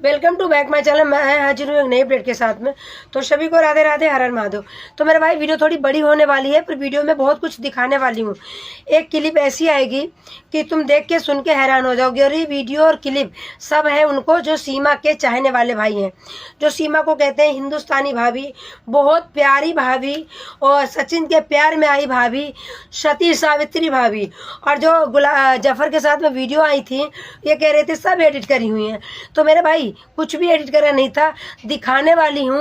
Welcome to back my channel. मैं हाजिर हूँ एक नई अपडेट के साथ में। तो सभी को राधे राधे, हर हर महादेव। तो मेरे भाई वीडियो थोड़ी बड़ी होने वाली है, पर वीडियो में बहुत कुछ दिखाने वाली हूँ। एक क्लिप ऐसी आएगी कि तुम देख के सुन के हैरान हो जाओगे। और ये वीडियो और क्लिप सब है उनको जो सीमा के चाहने वाले भाई हैं, जो सीमा को कहते हैं हिंदुस्तानी भाभी, बहुत प्यारी भाभी, और सचिन के प्यार में आई भाभी, सती सावित्री भाभी। और जो जफर के साथ में वीडियो आई थी, ये कह रहे थे सब एडिट करी हुई हैं। तो मेरे भाई कुछ भी एडिट करा नहीं था, दिखाने वाली हूँ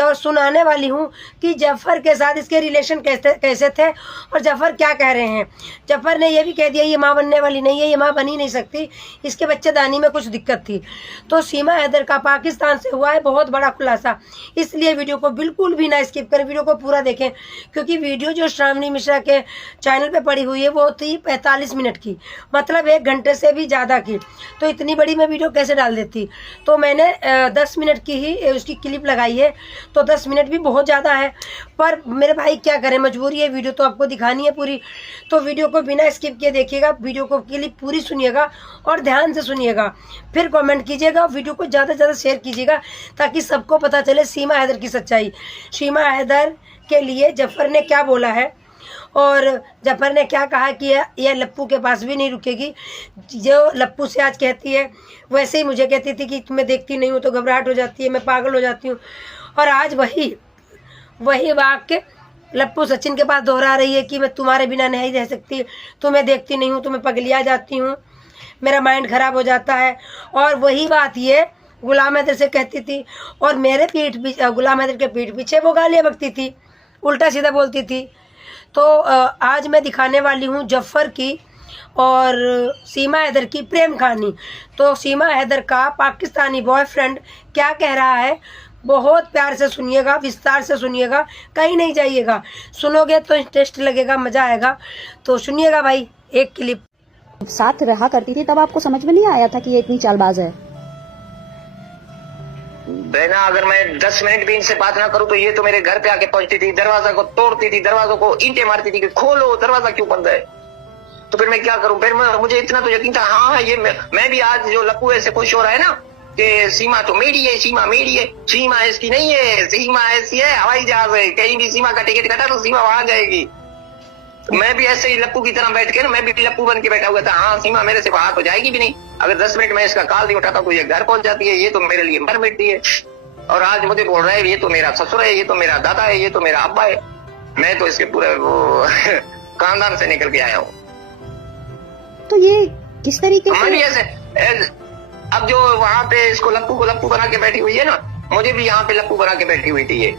और सुनाने वाली हूँ कि जफर के साथ इसके रिलेशन कैसे थे और जफर क्या कह रहे हैं। जफर ने यह भी कह दिया ये माँ बनने वाली नहीं है, ये माँ बनी नहीं सकती, इसके बच्चेदानी में कुछ दिक्कत थी। तो सीमा हैदर का पाकिस्तान से हुआ है बहुत बड़ा खुलासा, इसलिए वीडियो को बिल्कुल भी ना स्किप करें, वीडियो को पूरा देखें। क्योंकि वीडियो जो श्रावणी मिश्रा के चैनल पे पड़ी हुई है वो थी 45 मिनट की, मतलब 1 घंटे से भी ज़्यादा की। तो इतनी बड़ी मैं वीडियो कैसे डाल देती। तो मैंने 10 मिनट की ही उसकी क्लिप लगाई है। तो 10 मिनट भी बहुत ज़्यादा है, पर मेरे भाई क्या करें, मजबूरी है, वीडियो तो आपको दिखानी है पूरी। तो वीडियो को बिना स्किप किए देखिएगा, वीडियो को क्लिप पूरी सुनिएगा और ध्यान से सुनिएगा, फिर कमेंट कीजिएगा, वीडियो को ज़्यादा से ज़्यादा शेयर कीजिएगा ताकि सबको पता चले सीमा हैदर की सच्चाई। सीमा हैदर के लिए जफर ने क्या बोला है और जफर ने क्या कहा कि यह लप्पू के पास भी नहीं रुकेगी। जो लप्पू से आज कहती है वैसे ही मुझे कहती थी कि तुम्हें देखती नहीं हूँ तो घबराहट हो जाती है, मैं पागल हो जाती हूँ। और आज वही वाक्य लप्पू सचिन के पास दोहरा रही है कि मैं तुम्हारे बिना नहीं रह सकती, तुम्हें देखती नहीं हूँ तो मैं पगलिया जाती हूँ, मेरा माइंड खराब हो जाता है। और वही बात ये गुलाम हैदर से कहती थी और मेरे गुलाम हैदर के पीठ पीछे वो गालियाँ बकती थी, उल्टा सीधा बोलती थी। तो आज मैं दिखाने वाली हूँ जफर की और सीमा हैदर की प्रेम कहानी। तो सीमा हैदर का पाकिस्तानी बॉयफ्रेंड क्या कह रहा है, बहुत प्यार से सुनिएगा, विस्तार से सुनिएगा, कहीं नहीं जाइएगा। सुनोगे तो इंटरेस्ट लगेगा, मज़ा आएगा। तो सुनिएगा भाई एक क्लिप। साथ रहा करती थी तब आपको समझ में नहीं आया था कि ये इतनी चालबाज है? बहना, अगर मैं 10 मिनट भी इनसे बात ना करूं तो ये तो मेरे घर पे आके पहुंचती थी, दरवाजा को तोड़ती थी, दरवाजों को ईंटें मारती थी कि खोलो, दरवाजा क्यों बंद है। तो फिर मैं क्या करूं, फिर मुझे इतना तो यकीन था, हाँ ये मैं भी आज जो लप्पू ऐसे खुश हो रहा है ना कि सीमा तो मेरी है, सीमा मेरी है, सीमा इसकी नहीं है, सीमा ऐसी है, हवाई जहाज है, कहीं भी सीमा का टिकट कटा तो सीमा वहां जाएगी। तो मैं भी ऐसे ही लप्पू की तरह बैठ के ना, मैं भी लप्पू बन के बैठा हुआ था, हाँ सीमा मेरे से बाहर तो जाएगी भी नहीं। अगर 10 मिनट में इसका कॉल नहीं उठाता तो ये घर पहुंच जाती है, ये तो मेरे लिए मर मिटती है। और आज मुझे बोल रहा है ये तो मेरा ससुर है, ये तो मेरा दादा है, ये तो मेरा अब्बा है। मैं तो इसके पूरे वो खानदान से निकल के आया हूँ। तो ये किस तरीके से? भी ऐसे अब जो वहाँ पे इसको लप्पू को लप्पू बना के बैठी हुई है ना, मुझे भी यहाँ पे लप्पू बना के बैठी हुई थी ये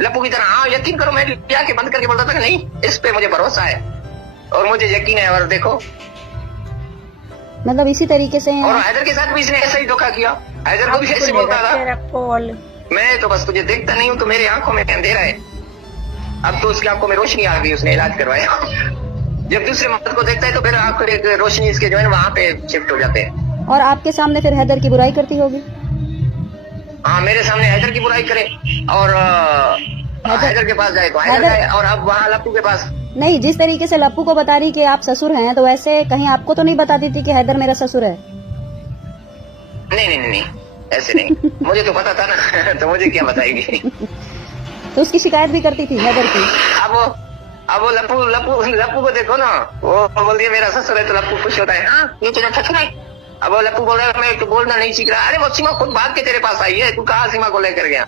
लप्पू की तरह। हाँ यकीन करो, मैं क्या के बंद करके बोलता था कि नहीं इस पे मुझे भरोसा है और मुझे यकीन है। और देखो मतलब इसी तरीके से। और हैदर के साथ भी इसने ऐसा ही धोखा किया, हैदर को भी ऐसे बोलता था मैं तो बस तुझे देखता नहीं हूँ तो मेरी आंखों में अंधेरा है। अब तो उसकी आंखों में रोशनी आ गई, उसने इलाज करवाया। जब दूसरे मर्द को देखता है तो फिर आंखों में रोशनी इसके जो है वहाँ पे शिफ्ट हो जाते हैं। और आपके सामने फिर हैदर की बुराई करती होगी? हाँ मेरे सामने हैदर की बुराई करे और हैदर के पास जाए तो हैदर जाए, और अब वहाँ लप्पू के पास नहीं। जिस तरीके से लप्पू को बता रही कि आप ससुर हैं, तो वैसे कहीं आपको तो नहीं बताती थी कि हैदर मेरा ससुर है? नहीं ऐसे नहीं। मुझे तो पता था ना तो मुझे क्या बताएगी। तो उसकी शिकायत भी करती थी हैदर की? अब वो लप्पू को देखो ना, वो बोल दिया मेरा ससुर है तो लप्पू खुश होता है, हाँ ये तेरा ससुर है। अब वो लप्पू बोल रहा है मैं तो बोलना नहीं सीख रहा। अरे वो सीमा खुद भाग के तेरे पास आई है, तू कहाँ सीमा को लेकर गया।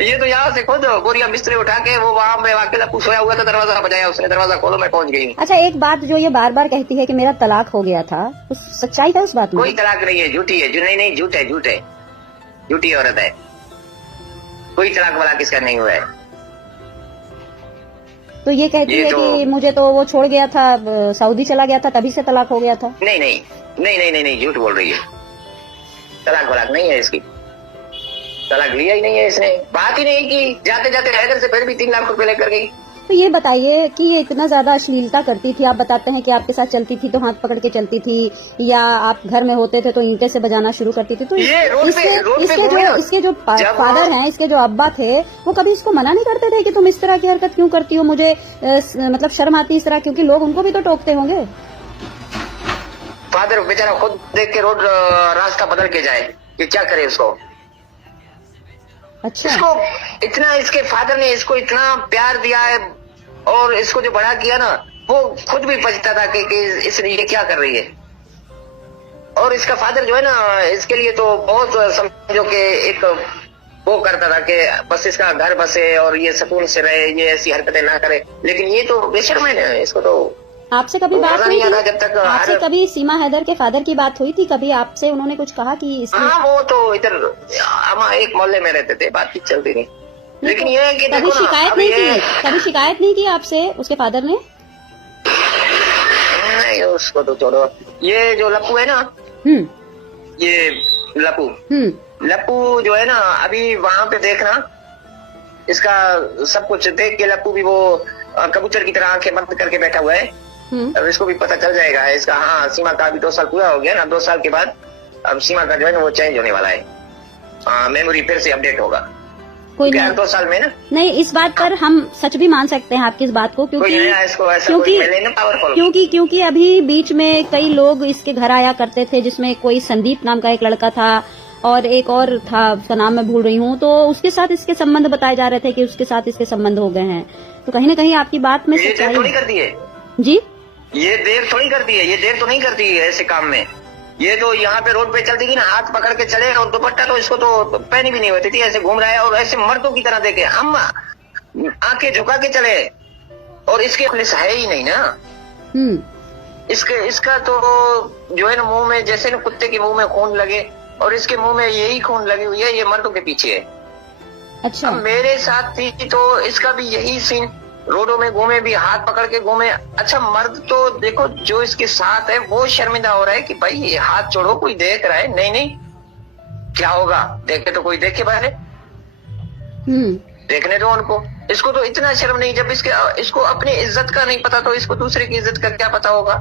ये तो यहाँ से खुद बोरिया बिस्तरे उठा के वो वहाँ पे वाकई लप्पू सोया हुआ था, दरवाजा बजाया उसने, दरवाजा खोलो मैं पहुंच गई। अच्छा, एक बात जो ये बार बार कहती है कि मेरा तलाक हो गया था, उस सच्चाई है उस बात में? कोई तलाक नहीं है, झूठी है। नहीं झूठ है, झूठी औरत है। कोई तलाक वाला किसका नहीं हुआ है। तो ये कहती है कि मुझे तो वो छोड़ गया था, सऊदी चला गया था, तभी से तलाक हो गया था। नहीं झूठ बोल रही है। तलाक वलाक नहीं है इसकी, तलाक लिया ही नहीं है इसने, बात ही नहीं की। जाते जाते हैदर से फिर भी 3 लाख रुपए लेकर गई। तो ये बताइए कि ये इतना ज्यादा अश्लीलता करती थी, आप बताते हैं कि आपके साथ चलती थी तो हाथ पकड़ के चलती थी, या आप घर में होते थे तो ईंटे से बजाना शुरू करती थी। तो इसके जो फादर हैं, इसके जो अब्बा थे, वो कभी इसको मना नहीं करते थे कि तुम इस तरह की हरकत क्यों करती हो, मुझे मतलब शर्म आती इस तरह, क्योंकि लोग उनको भी तो टोकते होंगे। फादर बेचारा खुद देख के रोड रास्ता बदल के जाए कि क्या करे उसको। अच्छा, इसको इतना, इसके फादर ने इसको इतना प्यार दिया है और इसको जो बड़ा किया ना, वो खुद भी बचता था कि इसने ये क्या कर रही है। और इसका फादर जो है ना, इसके लिए तो बहुत समझो कि एक वो करता था कि बस इसका घर बसे और ये सुकून से रहे, ये ऐसी हरकतें ना करे। लेकिन ये तो बेशर्म है, इसको तो आपसे कभी बात हुई थी? जब तक आपसे कभी सीमा हैदर के फादर की बात हुई थी? कभी आपसे उन्होंने कुछ कहा कि इसमें? हाँ, वो तो इधर हम एक मोहल्ले में रहते थे, बातचीत चलती नहीं। लेकिन ये है कि कभी शिकायत नहीं की? कभी शिकायत नहीं की आपसे उसके फादर ने? नहीं, उसको तो छोड़ो। ये जो लप्पू है ना, ये लप्पू जो है ना, अभी वहाँ पे देखना, इसका सब कुछ देख के लप्पू भी वो कबूतर की तरह आंखें बंद करके बैठा हुआ है। अब इसको भी पता चल जाएगा इसका। हाँ, सीमा का अभी 2 साल पूरा हो गया ना, 2 साल के बाद अब सीमा का जो है ना वो चेंज होने वाला है। मेमोरी फिर से अपडेट होगा कोई 2 साल में ना। नहीं, इस बात पर हम सच भी मान सकते हैं आपकी इस बात को, क्योंकि अभी बीच में कई लोग इसके घर आया करते थे, जिसमें कोई संदीप नाम का एक लड़का था और एक और था, उसका नाम मैं भूल रही हूँ, तो उसके साथ इसके संबंध बताए जा रहे थे कि उसके साथ इसके संबंध हो गए हैं। तो कहीं न कहीं आपकी बात में सच्चाई थोड़ी करती है जी, ये देर थोड़ी करती है, ये देर तो नहीं करती है ऐसे काम में। ये तो यहाँ पे रोड पे चलती थी ना, हाथ पकड़ के चले, और दुपट्टा तो इसको तो पहनी भी नहीं होती थी, ऐसे घूम रहा है और ऐसे मर्दों की तरह देखे, हम आंखें झुका के चले, और इसके पुलिस है ही नहीं ना। इसका तो जो है ना मुंह में, जैसे ना कुत्ते के मुंह में खून लगे, और इसके मुंह में यही खून लगी हुई है, ये मर्दों के पीछे है। अच्छा, अब मेरे साथ थी तो इसका भी यही सीन, रोडों में घूमे भी, हाथ पकड़ के घूमे। अच्छा, मर्द तो देखो जो इसके साथ है वो शर्मिंदा हो रहा है कि भाई ये हाथ छोड़ो, कोई देख रहा है। नहीं नहीं, क्या होगा, देखे तो कोई देखे पहले, देखने दो उनको। इसको तो इतना शर्म नहीं, जब इसको अपनी इज्जत का नहीं पता तो इसको दूसरे की इज्जत का क्या पता होगा।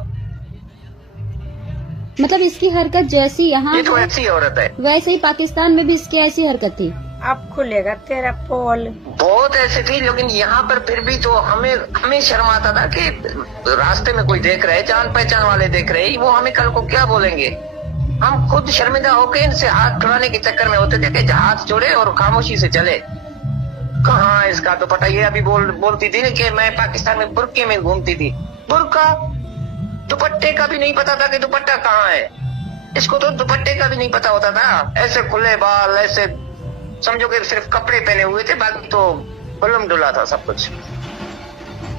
मतलब इसकी हरकत जैसी यहाँ ये तो ऐसी औरत है, वैसे ही पाकिस्तान में भी इसकी ऐसी हरकत थी। अब खुलेगा तेरा पोल। बहुत ऐसी थी, लेकिन यहाँ पर फिर भी तो हमें शर्म आता था कि रास्ते में कोई देख रहे, जान पहचान वाले देख रहे, वो हमें कल को क्या बोलेंगे। हम खुद शर्मिंदा होकर इनसे हाथ छुड़ाने के चक्कर में होते थे कि हाथ जोड़े और खामोशी से चले। कहाँ इसका तो पता, ये अभी बोलती थी ना कि मैं पाकिस्तान में बुर्के में घूमती थी। बुर्का, दुपट्टे का भी नहीं पता था कि दुपट्टा कहाँ है। इसको तो दुपट्टे का भी नहीं पता होता था। ऐसे खुले बाल, ऐसे समझो कि सिर्फ कपड़े पहने हुए थे, बाकी तो गुलम डुला था सब कुछ।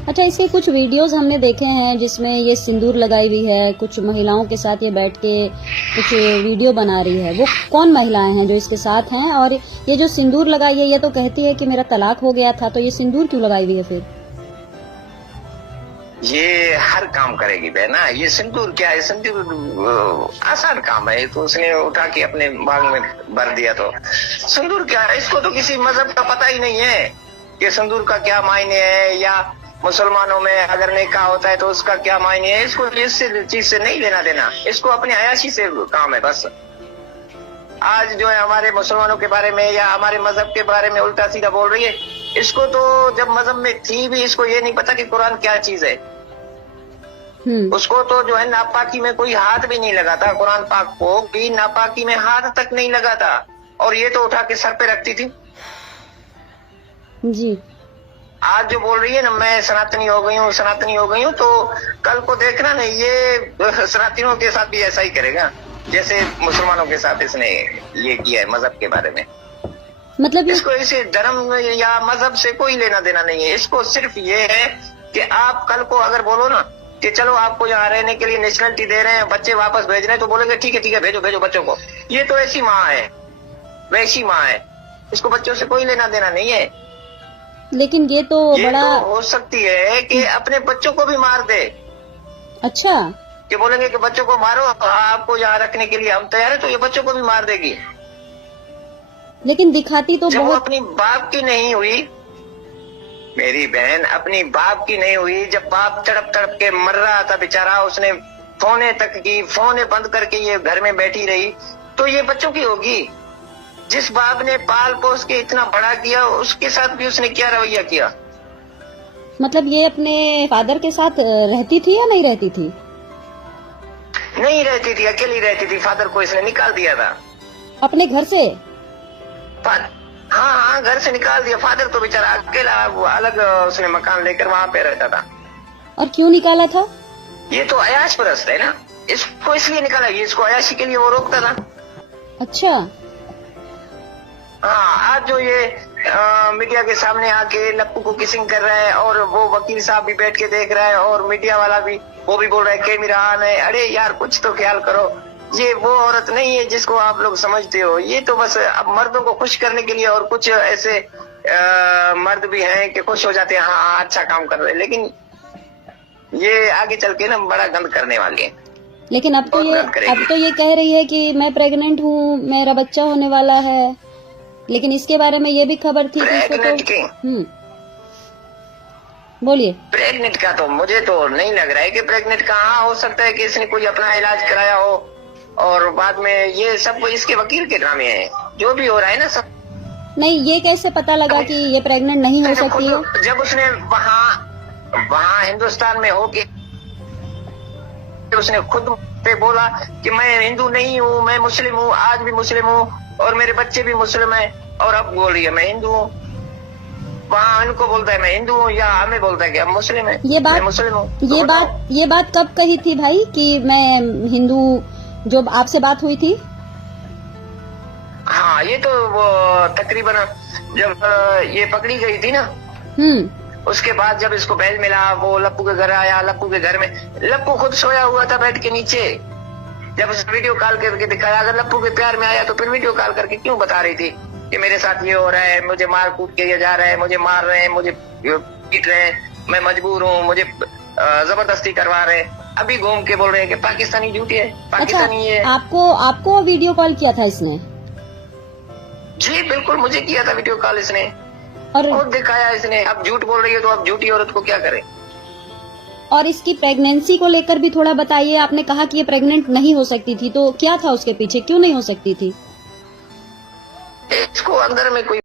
अच्छा, इसके कुछ वीडियोस हमने देखे हैं जिसमें ये सिंदूर लगाई हुई है, कुछ महिलाओं के साथ ये बैठ के कुछ वीडियो बना रही है। वो कौन महिलाएं हैं जो इसके साथ हैं? और ये जो सिंदूर लगाई है, ये तो कहती है कि मेरा तलाक हो गया था, तो ये सिंदूर क्यों लगाई हुई है फिर? ये हर काम करेगी बहना, ये सिंदूर क्या है, सिंदूर आसान काम है, तो उसने उठा के अपने बाग में भर दिया। तो सिंदूर क्या है, इसको तो किसी मजहब का पता ही नहीं है कि सिंदूर का क्या मायने है, या मुसलमानों में अगर निकाह होता है तो उसका क्या मायने है। इसको इस चीज से नहीं लेना देना, इसको अपनी अयाशी से काम है बस। आज जो है हमारे मुसलमानों के बारे में या हमारे मजहब के बारे में उल्टा सीधा बोल रही है। इसको तो जब मजहब में थी भी इसको ये नहीं पता कि कुरान क्या चीज है। उसको तो जो है नापाकी में कोई हाथ भी नहीं लगाता, कुरान पाक को भी नापाकी में हाथ तक नहीं लगाता, और ये तो उठा के सर पे रखती थी जी। आज जो बोल रही है ना, मैं सनातनी हो गई हूँ, सनातनी हो गई हूँ, तो कल को देखना ना ये सनातनियों के साथ भी ऐसा ही करेगा जैसे मुसलमानों के साथ इसने ये किया है मजहब के बारे में। मतलब इसको इसे धर्म या मजहब से कोई लेना देना नहीं है। इसको सिर्फ ये है कि आप कल को अगर बोलो ना कि चलो आपको यहाँ रहने के लिए नेशनलिटी दे रहे हैं, बच्चे वापस भेज रहे हैं, तो बोलेंगे ठीक है भेजो भेजो बच्चों को। ये तो ऐसी माँ है, वैसी माँ है, इसको बच्चों से कोई लेना देना नहीं है। लेकिन ये तो बड़ा तो हो सकती है कि अपने बच्चों को भी मार दे। अच्छा, कि बोलेंगे कि बच्चों को मारो, आपको यहाँ रखने के लिए हम तैयार है, तो ये बच्चों को भी मार देगी। लेकिन दिखाती तो जब वो बहुत अपनी बाप की नहीं हुई, मेरी बहन अपनी बाप की नहीं हुई, जब बाप तड़प तड़प के मर रहा था बेचारा, उसने फोने तक की, फोने बंद करके ये घर में बैठी रही, तो ये बच्चों की होगी। जिस बाप ने पाल पोस के इतना बड़ा किया, उसके साथ भी उसने क्या रवैया किया। मतलब ये अपने फादर के साथ रहती थी या नहीं रहती थी? नहीं रहती थी, अकेली रहती थी। फादर को इसने निकाल दिया था अपने घर से? हाँ, घर से निकाल दिया। फादर तो बेचारा अकेला, वो अलग उसने मकान लेकर वहाँ पे रहता था। और क्यों निकाला था? ये तो अयाश परस्त है ना, इसको इसलिए निकाला, ये इसको अयाशी के लिए वो रोकता था। अच्छा। हाँ, आज जो ये मीडिया के सामने आके लप्पू को किसिंग कर रहा है, और वो वकील साहब भी बैठ के देख रहा है, और मीडिया वाला भी वो भी बोल रहा है कैमरा ऑन है। अरे यार, कुछ तो ख्याल करो। ये वो औरत नहीं है जिसको आप लोग समझते हो। ये तो बस अब मर्दों को खुश करने के लिए, और कुछ ऐसे मर्द भी हैं कि खुश हो जाते हैं, हाँ अच्छा काम कर रहे हैं, लेकिन ये आगे चल के ना बड़ा गंद करने वाली है। लेकिन अब तो ये कह रही है कि मैं प्रेग्नेंट हूँ, मेरा बच्चा होने वाला है। लेकिन इसके बारे में ये भी खबर थी कि इसको तो बोलिए। प्रेग्नेंट का तो मुझे तो नहीं लग रहा है कि प्रेग्नेंट कहाँ हो सकता है कि इसने कोई अपना इलाज कराया हो, और बाद में ये सब इसके वकील के ड्रामे हैं। जो भी हो रहा है ना सब। नहीं, ये कैसे पता लगा कि ये प्रेग्नेंट नहीं हो सकती है? जब उसने वहाँ हिंदुस्तान में होके उसने खुद पे बोला कि मैं हिंदू नहीं हूँ, मैं मुस्लिम हूँ, आज भी मुस्लिम हूँ, और मेरे बच्चे भी मुस्लिम हैं, और अब बोल रही है मैं हिंदू हूँ। वहाँ उनको बोलता है मैं हिंदू हूँ, या हमें बोलता है कि हम मुस्लिम है। मैं मुस्लिम हूँ। ये बात कब कही थी भाई कि मैं हिंदू, जो आपसे बात हुई थी? हाँ, ये तो वो तकरीबन जब ये पकड़ी गई थी ना, उसके बाद जब इसको बेल मिला, वो लप्पू के घर आया। लप्पू के घर में लप्पू खुद सोया हुआ था बैठ के नीचे। जब उसे वीडियो कॉल करके दिखाया, अगर लप्पू के प्यार में आया तो फिर वीडियो कॉल करके क्यों बता रही थी कि मेरे साथ ये हो रहा है, मुझे मार कूट के जा रहा है, मुझे मार रहे हैं, मुझे पीट रहे हैं, मैं मजबूर हूँ, मुझे जबरदस्ती करवा रहे हैं। अभी घूम के बोल रहे हैं कि पाकिस्तानी ड्यूटी है, पाकिस्तानी है। आपको वीडियो कॉल किया था इसने? जी बिल्कुल, मुझे किया था वीडियो कॉल इसने, और दिखाया इसने। अब झूठ बोल रही है तो अब झूठी औरत को क्या करे। और इसकी प्रेगनेंसी को लेकर भी थोड़ा बताइए। आपने कहा कि ये प्रेग्नेंट नहीं हो सकती थी, तो क्या था उसके पीछे, क्यों नहीं हो सकती थी? इसको अंदर में कोई